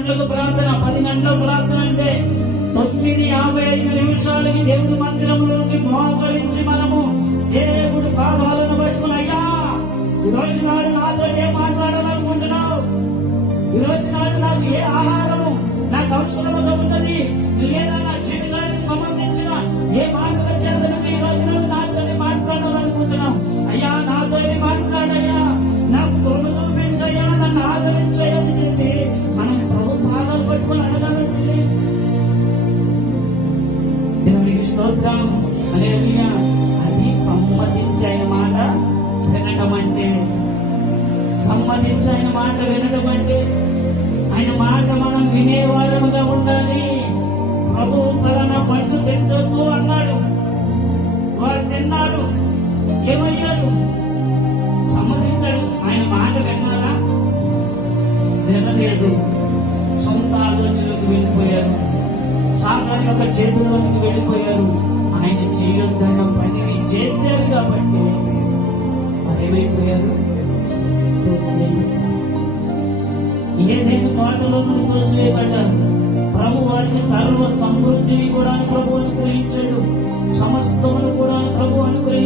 గంటలకు ప్రార్థన, 10 గంటలకు ప్రార్థన అంటే 9:55 దేవుని మందిరంలో నుండి మోకరించి మనము దేవుడి పాదాలను పట్టుకుని, అయ్యా ఈ రోజు నాడు నాతో ఏం మాట్లాడాలనుకుంటున్నావు, ఈ రోజు నాడు నాకు ఏ ఆహారము నాకు అవసరముగా ఉన్నది, లేదా నా జీవితానికి సంబంధించిన ఏ మాటల చేత ఈ రోజు నాడు నాతో మాట్లాడాలనుకుంటున్నావు, అయ్యా నాతో మాట్లాడయ్యా, నాకు కృప చూపించయ్యా, నన్ను ఆదరించని చెప్పి మనం ప్రభు పాదాలు పట్టుకుని అడగాలండి. దేవునికి స్తోత్రం. హల్లెలూయా. అది సమ్మతించే మాట వినడం అంటే, సమ్మతించైన మాట వినడం అంటే ఆయన మాట మనం వినేవారముగా ఉండాలి. ప్రభు పలానా పండు తింటూ అన్నాడు, వారు తిన్నారు, ఏమయ్యారు? సమ్మతించాడు. ఆయన మాట విన్నారా? వినలేదు. సొంత ఆలోచనలకు వెళ్ళిపోయారు, సాతాను యొక్క చేతుల్లోకి వెళ్ళిపోయారు. ఆయన చేయొద్దన్న పనిని చేశారు కాబట్టి మరేమైపోయారు? ఏదైనా తోటలో నుండి తోసివేయబడ్డారు. ప్రభు వారికి సర్వ సమృద్ధిని కూడా ప్రభు అనుగ్రహించాడు, సమస్తమును కూడా ప్రభు అనుగ్రహించాడు.